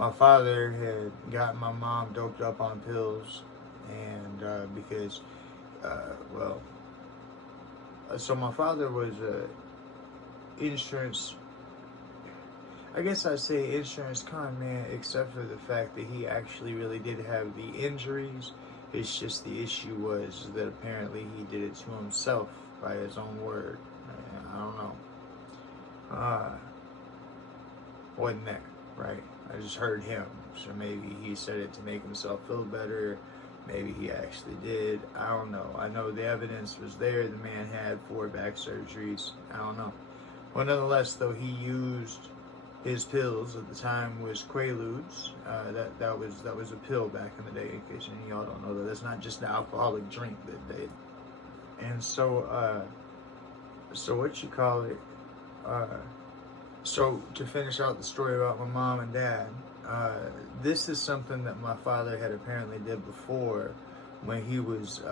my father had gotten my mom doped up on pills, and because, well, so my father was a insurance. I guess I'd say insurance con man, except for the fact that he actually really did have the injuries. It's just the issue was that apparently he did it to himself by his own word. I don't know. Wasn't there, right? I just heard him. So maybe he said it to make himself feel better. Maybe he actually did. I don't know. I know the evidence was there. The man had 4 back surgeries. I don't know. Well, nonetheless, though, he used his pills at the time was Quaaludes. That was a pill back in the day. In case any of y'all don't know that, that's not just an alcoholic drink that they. And so, so what you call it? So to finish out the story about my mom and dad, this is something that my father had apparently did before when he was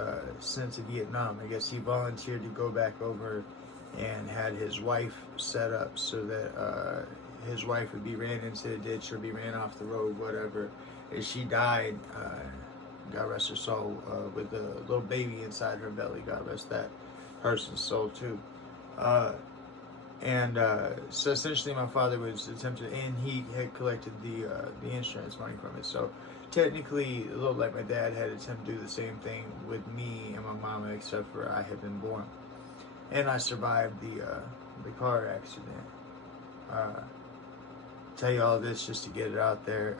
sent to Vietnam. I guess he volunteered to go back over and had his wife set up so that his wife would be ran into the ditch or be ran off the road, whatever. And she died, God rest her soul, with a little baby inside her belly. God rest that person's soul too. So essentially my father was attempting, and he had collected the insurance money from it. So technically, a little like my dad had attempted to do the same thing with me and my mama, except for I had been born. And I survived the car accident. Tell you all this just to get it out there.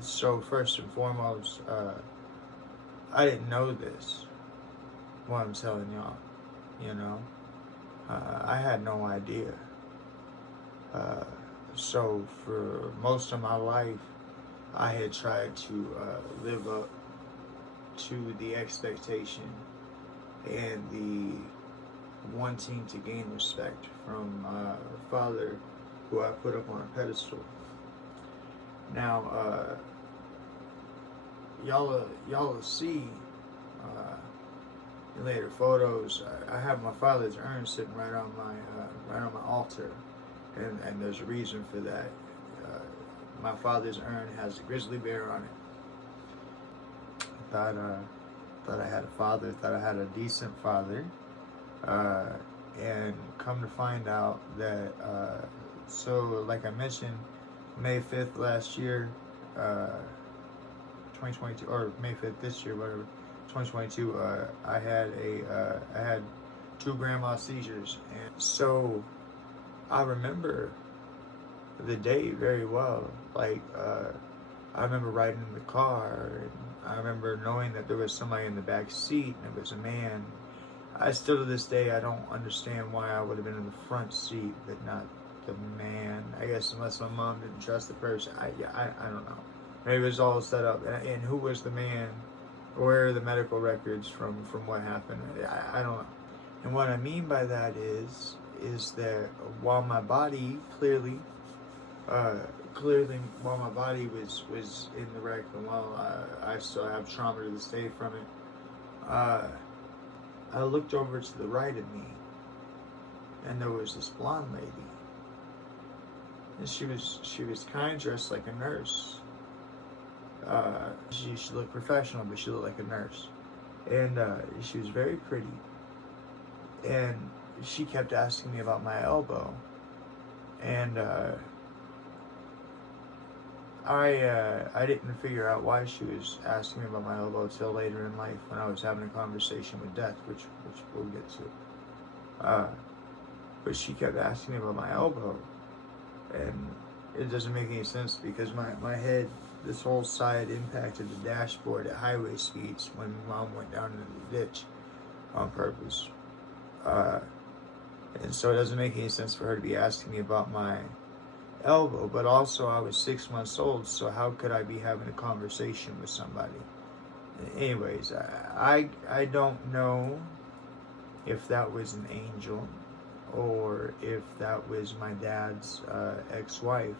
So first and foremost, I didn't know this. What I'm telling y'all, you know. I had no idea. So for most of my life, I had tried to live up to the expectation and the wanting to gain respect from my father, who I put up on a pedestal. Now, y'all will see in later photos. I have my father's urn sitting right on my altar, and there's a reason for that. My father's urn has a grizzly bear on it. Thought I had a father. Thought I had a decent father, and come to find out that. So, like I mentioned, May 5th last year, 2022, or May 5th this year, whatever, 2022, I had 2 grand mal seizures. And so I remember the day very well. Like, I remember riding in the car, and I remember knowing that there was somebody in the back seat, and it was a man. I still to this day, I don't understand why I would have been in the front seat, but not the man. I guess unless my mom didn't trust the person. I don't know. Maybe it was all set up. And who was the man? Where are the medical records from what happened? I don't know. And what I mean by that is that while my body clearly while my body was in the wreck, and while I still have trauma to this day from it, I looked over to the right of me, and there was this blonde lady. And she was kind of dressed like a nurse. She looked professional, but she looked like a nurse. And she was very pretty. And she kept asking me about my elbow. And I didn't figure out why she was asking me about my elbow until later in life, when I was having a conversation with Death, which we'll get to. But she kept asking me about my elbow. And it doesn't make any sense, because my head, this whole side, impacted the dashboard at highway speeds when Mom went down into the ditch on purpose. And so it doesn't make any sense for her to be asking me about my elbow. But also, I was 6 months old, so how could I be having a conversation with somebody? Anyways, I don't know if that was an angel, or if that was my dad's ex-wife,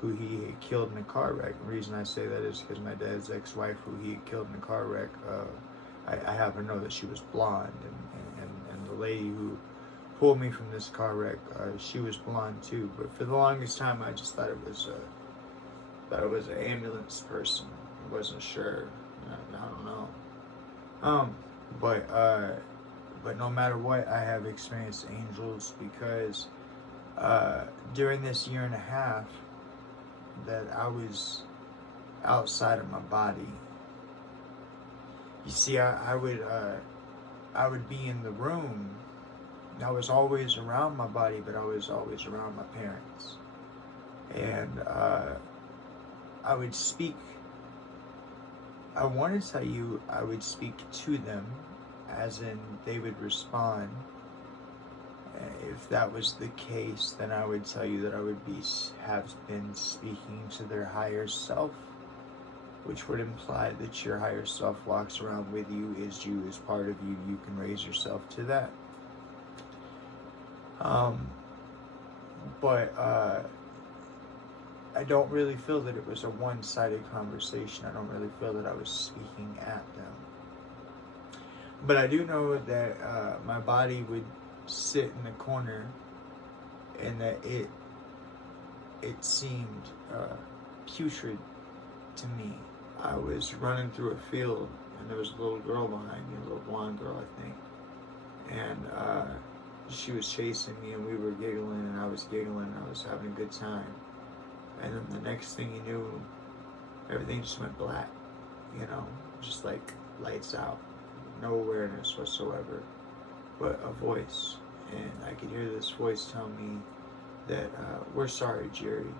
who he had killed in a car wreck. The reason I say that is because my dad's ex-wife, who he had killed in a car wreck, I happen to know that she was blonde, and the lady who pulled me from this car wreck, she was blonde too. But for the longest time, I just thought it was thought it was an ambulance person. I wasn't sure. I don't know. But no matter what, I have experienced angels because during this year and a half that I was outside of my body, you see, I would be in the room. I was always around my body, but I was always around my parents. And I would speak. I want to tell you, I would speak to them, as in they would respond. If that was the case, then I would tell you that I would have been speaking to their higher self, which would imply that your higher self walks around with you, is you, is part of you. You can raise yourself to that. But I don't really feel that it was a one-sided conversation. I don't really feel that I was speaking at them. But I do know that my body would sit in the corner, and that it seemed putrid to me. I was running through a field, and there was a little girl behind me, a little blonde girl, I think. And she was chasing me, and we were giggling, and I was giggling, and I was having a good time. And then the next thing you knew, everything just went black, just like lights out. No awareness whatsoever, but a voice. And I could hear this voice tell me that, we're sorry, Jerry.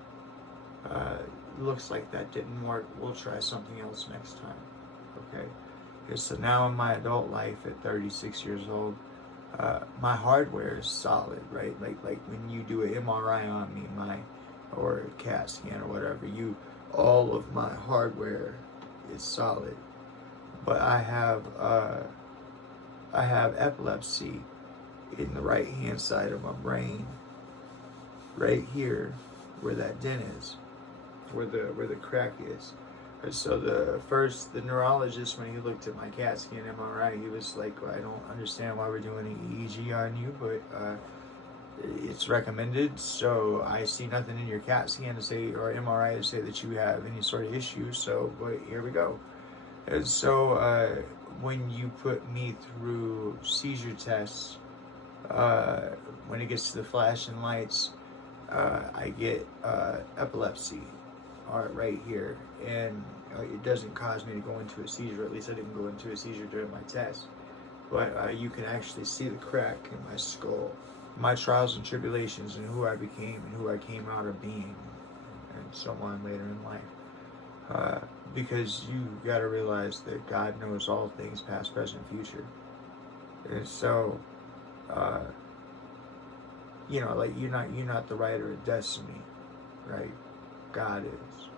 Looks like that didn't work. We'll try something else next time. Okay? So now in my adult life at 36 years old, my hardware is solid, right? Like when you do an MRI on me, or a CAT scan or whatever, all of my hardware is solid. But I have epilepsy in the right hand side of my brain, right here, where that dent is, where the crack is. And so the neurologist, when he looked at my CAT scan MRI, he was like, well, I don't understand why we're doing an EEG on you, but it's recommended. So I see nothing in your CAT scan to say, or MRI to say that you have any sort of issue. So, but here we go. And so when you put me through seizure tests, when it gets to the flashing lights, I get epilepsy right here, and it doesn't cause me to go into a seizure. At least I didn't go into a seizure during my test, but you can actually see the crack in my skull, my trials and tribulations, and who I became and who I came out of being, and so on later in life. Because you got to realize that God knows all things, past, present, future. And so, you're not the writer of destiny, right? God is.